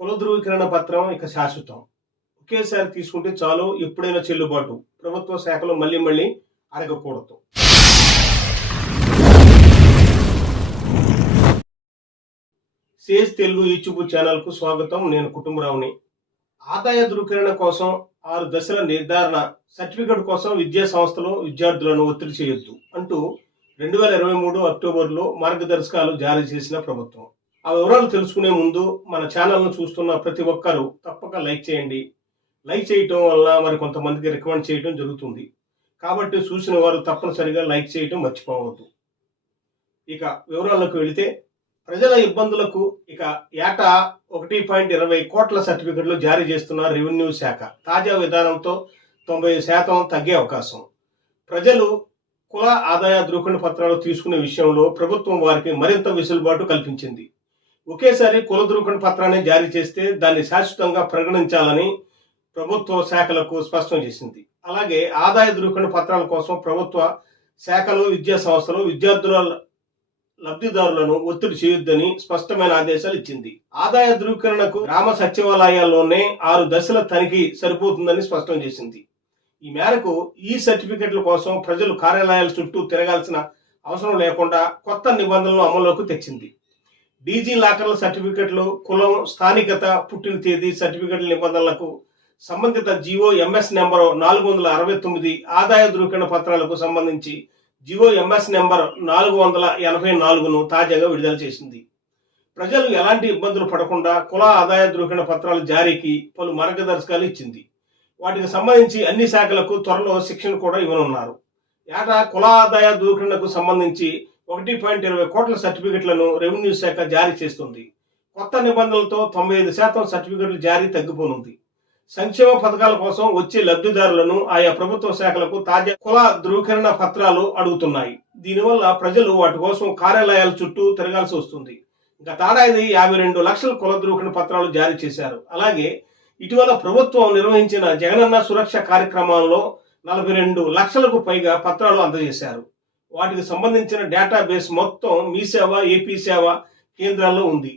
కుల ధృవీకరణ పత్రం ఇక శాశ్వతం. ఒకేసారి తీసుకుంటే చాలు ఎప్పుడైనా చెల్లుబాటు. ప్రభుత్వ శాఖలో మళ్ళీ మళ్ళీ అడగకూడదు సేజ్ తెలుగు యూట్యూబ్ ఛానల్కు స్వాగతం. నేను కుటుంబరావుని. ఆదాయ ధృవీకరణ కోసం ఆరు దశల నిర్ధారణ సర్టిఫికెట్ కోసం విద్యా సంస్థలు విద్యార్థులను ఒత్తిడి చేయొద్దు అంటూ రెండు వేల ఇరవై మూడు అక్టోబర్లో మార్గదర్శకాలు జారీ చేసిన ప్రభుత్వం. ఆ వివరాలు తెలుసుకునే ముందు మన ఛానల్ను చూస్తున్న ప్రతి ఒక్కరూ తప్పక లైక్ చేయండి. లైక్ చేయటం వల్ల మరి కొంతమందికి రికమెండ్ చేయడం జరుగుతుంది. కాబట్టి చూసిన వారు తప్పనిసరిగా లైక్ చేయటం మర్చిపోవద్దు. ఇక వివరాల్లోకి వెళితే ప్రజల ఇబ్బందులకు ఇక ఏటా ఒకటి పాయింట్ ఇరవై కోట్ల సర్టిఫికెట్లు జారీ చేస్తున్న రెవెన్యూ శాఖ. తాజా విధానంతో తొంభై శాతం తగ్గే అవకాశం. ప్రజలు కుల ఆదాయ ధృవీకరణ పత్రాలు తీసుకునే విషయంలో ప్రభుత్వం వారికి మరింత వెసులుబాటు కల్పించింది. ఒకేసారి కుల ధృవీకరణ పత్రాన్ని జారీ చేస్తే దాన్ని శాశ్వతంగా ప్రకటించాలని ప్రభుత్వ శాఖలకు స్పష్టం చేసింది. అలాగే ఆదాయ ధృవీకరణ పత్రాల కోసం ప్రభుత్వ శాఖలు విద్యా సంస్థలు విద్యార్థుల లబ్ధిదారులను ఒత్తిడి చేయొద్దని స్పష్టమైన ఆదేశాలు ఇచ్చింది. ఆదాయ ధృవీకరణకు గ్రామ సచివాలయాల్లోనే ఆరు దశల తనిఖీ సరిపోతుందని స్పష్టం చేసింది. ఈ మేరకు ఈ సర్టిఫికెట్ల కోసం ప్రజలు కార్యాలయాల చుట్టూ తిరగాల్సిన అవసరం లేకుండా కొత్త నిబంధనలను అమల్లోకి తెచ్చింది. డీజీ లాకర్ల సర్టిఫికెట్లు కులం స్థానికత పుట్టిన తేదీ సర్టిఫికెట్ల నిబంధనలకు సంబంధిత జియో ఎంఎస్ నెంబర్ నాలుగు వందల అరవై తొమ్మిది ఆదాయ ధృవీకరణ పత్రాలకు సంబంధించి జియో ఎంఎస్ నెంబర్ నాలుగు వందల ఎనభై నాలుగును తాజాగా విడుదల చేసింది. ప్రజలు ఎలాంటి ఇబ్బందులు పడకుండా కుల ఆదాయ ధృవీకరణ పత్రాల జారీకి పలు మార్గదర్శకాలు ఇచ్చింది. వాటికి సంబంధించి అన్ని శాఖలకు త్వరలో శిక్షణ కూడా ఇవ్వనున్నారు. ఏటా కుల ఆదాయ ధృవీకరణకు సంబంధించి ఒకటి పాయింట్ ఇరవై కోట్ల సర్టిఫికెట్లను రెవెన్యూ శాఖ జారీ చేస్తుంది. కొత్త నిబంధనలతో తొంభై ఐదు శాతం సర్టిఫికెట్లు జారీ తగ్గిపోనుంది. సంక్షేమ పథకాల కోసం వచ్చే లబ్ధిదారులను ఆయా ప్రభుత్వ శాఖలకు తాజా కుల ధృవీకరణ పత్రాలు అడుగుతున్నాయి. దీనివల్ల ప్రజలు వాటి కోసం కార్యాలయాల చుట్టూ తిరగాల్సి వస్తుంది. గతాడాది యాభై రెండు లక్షల కుల ధృవీకరణ పత్రాలు జారీ చేశారు. అలాగే ఇటీవల ప్రభుత్వం నిర్వహించిన జగనన్న సురక్ష కార్యక్రమంలో నలభై రెండు లక్షలకు పైగా పత్రాలు అందజేశారు. వాటికి సంబంధించిన డేటాబేస్ మొత్తం మీ సేవ ఏపీ సేవ కేంద్రాల్లో ఉంది.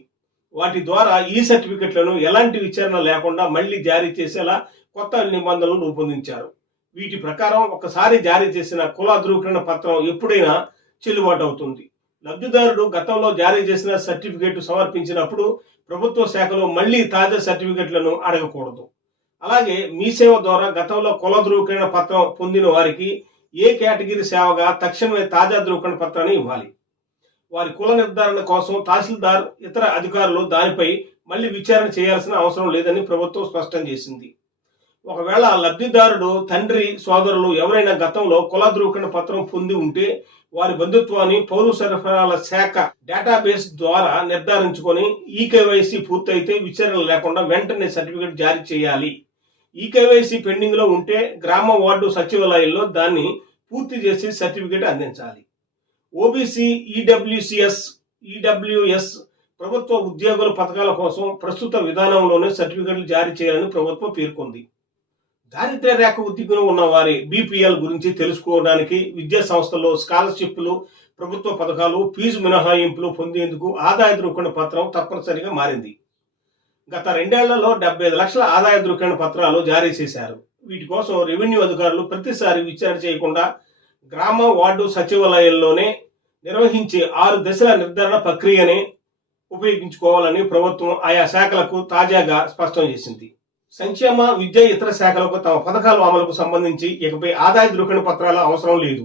వాటి ద్వారా ఈ సర్టిఫికెట్లను ఎలాంటి విచారణ లేకుండా మళ్ళీ జారీ చేసేలా కొత్త నిబంధనలు రూపొందించారు. వీటి ప్రకారం ఒకసారి జారీ చేసిన కుల ధృవీకరణ పత్రం ఎప్పుడైనా చెల్లుబాటు అవుతుంది. లబ్ధిదారుడు గతంలో జారీ చేసిన సర్టిఫికేట్ సమర్పించినప్పుడు ప్రభుత్వ శాఖలో మళ్ళీ తాజా సర్టిఫికెట్లను అడగకూడదు. అలాగే మీ సేవ ద్వారా గతంలో కుల ధృవీకరణ పత్రం పొందిన వారికి ఏ కేటగిరీ సేవగా తక్షణమే తాజా ధృవీకరణ పత్రాన్ని ఇవ్వాలి. వారి కుల నిర్ధారణ కోసం తహసీల్దార్ ఇతర అధికారులు దానిపై మళ్ళీ విచారణ చేయాల్సిన అవసరం లేదని ప్రభుత్వం స్పష్టం చేసింది. ఒకవేళ లబ్ధిదారుడు తండ్రి సోదరులు ఎవరైనా గతంలో కుల ధృవీకరణ పత్రం పొంది ఉంటే వారి బంధుత్వాన్ని పౌర సరఫరాల శాఖ డేటాబేస్ ద్వారా నిర్ధారించుకొని ఈ కేవైసీ పూర్తయితే విచారణ లేకుండా వెంటనే సర్టిఫికేట్ జారీ చేయాలి. ఈ కేవైసీ పెండింగ్లో ఉంటే గ్రామ వార్డు సచివాలయంలో దాన్ని పూర్తి చేసి సర్టిఫికేట్ అందించాలి. ఓబీసీ ఈడబ్ల్యూసిఎస్ ఈడబ్ల్యూఎస్ ప్రభుత్వ ఉద్యోగుల పథకాల కోసం ప్రస్తుత విధానంలోనే సర్టిఫికెట్లు జారీ చేయాలని ప్రభుత్వం పేర్కొంది. దారిద్ర్య రేఖ ఉద్యోగం ఉన్న వారి బీపీఎల్ గురించి తెలుసుకోవడానికి విద్యా సంస్థల్లో స్కాలర్షిప్లు ప్రభుత్వ పథకాలు ఫీజు మినహాయింపులు పొందేందుకు ఆదాయ ధృవీకరణ పత్రం తప్పనిసరిగా మారింది. గత రెండేళ్ళలో డెబ్బై ఐదు లక్షల ఆదాయ ధృవీకరణ పత్రాలు జారీ చేశారు. వీటి కోసం రెవెన్యూ అధికారులు ప్రతిసారి విచారణ చేయకుండా గ్రామ వార్డు సచివాలయాల్లోనే నిర్వహించే ఆరు దశల నిర్ధారణ ప్రక్రియని ఉపయోగించుకోవాలని ప్రభుత్వం ఆయా శాఖలకు తాజాగా స్పష్టం చేసింది. సంక్షేమ విద్య ఇతర శాఖలకు తమ పథకాల అమలుకు సంబంధించి ఇకపై ఆదాయ ధృవీకరణ పత్రాల అవసరం లేదు.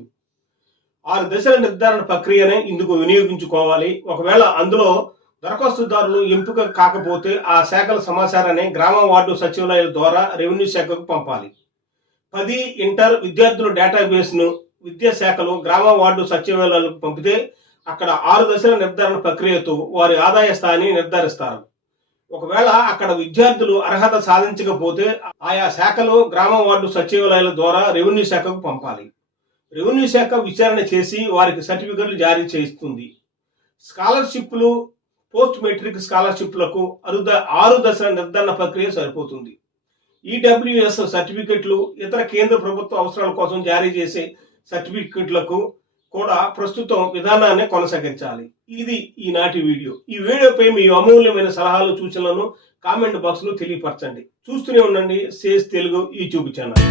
ఆరు దశల నిర్ధారణ ప్రక్రియనే ఇందుకు వినియోగించుకోవాలి. ఒకవేళ అందులో దరఖాస్తుదారులు ఎంపిక కాకపోతే ఆ శాఖల సమాచారాన్ని గ్రామ వార్డు సచివాలయాల ద్వారా రెవెన్యూ శాఖకు పంపాలి. పది ఇంటర్ విద్యార్థుల డేటాబేస్ను విద్యాశాఖలు గ్రామ వార్డు సచివాలయాలకు పంపితే అక్కడ ఆరు దశల నిర్ధారణ ప్రక్రియతో వారి ఆదాయ స్థాయిని నిర్ధారిస్తారు. ఒకవేళ అక్కడ విద్యార్థులు అర్హత సాధించకపోతే ఆయా శాఖలు గ్రామ వార్డు సచివాలయాల ద్వారా రెవెన్యూ శాఖకు పంపాలి. రెవెన్యూ శాఖ విచారణ చేసి వారికి సర్టిఫికెట్లు జారీ చేస్తుంది. స్కాలర్షిప్లు పోస్ట్ మెట్రిక్ స్కాలర్షిప్లకు అరుద ఆరు దశల నిర్ధారణ ప్రక్రియ సరిపోతుంది. ఈడబ్ల్యూఎస్ సర్టిఫికెట్లు ఇతర కేంద్ర ప్రభుత్వ అవసరాల కోసం జారీ చేసే సర్టిఫికెట్లకు కూడా ప్రస్తుతం విధానాన్ని కొనసాగించాలి. ఇది ఈనాటి వీడియో. ఈ వీడియోపై మీ అమూల్యమైన సలహాలు సూచనలను కామెంట్ బాక్స్లో తెలియపరచండి. చూస్తూనే ఉండండి సేస్ తెలుగు యూట్యూబ్ ఛానల్.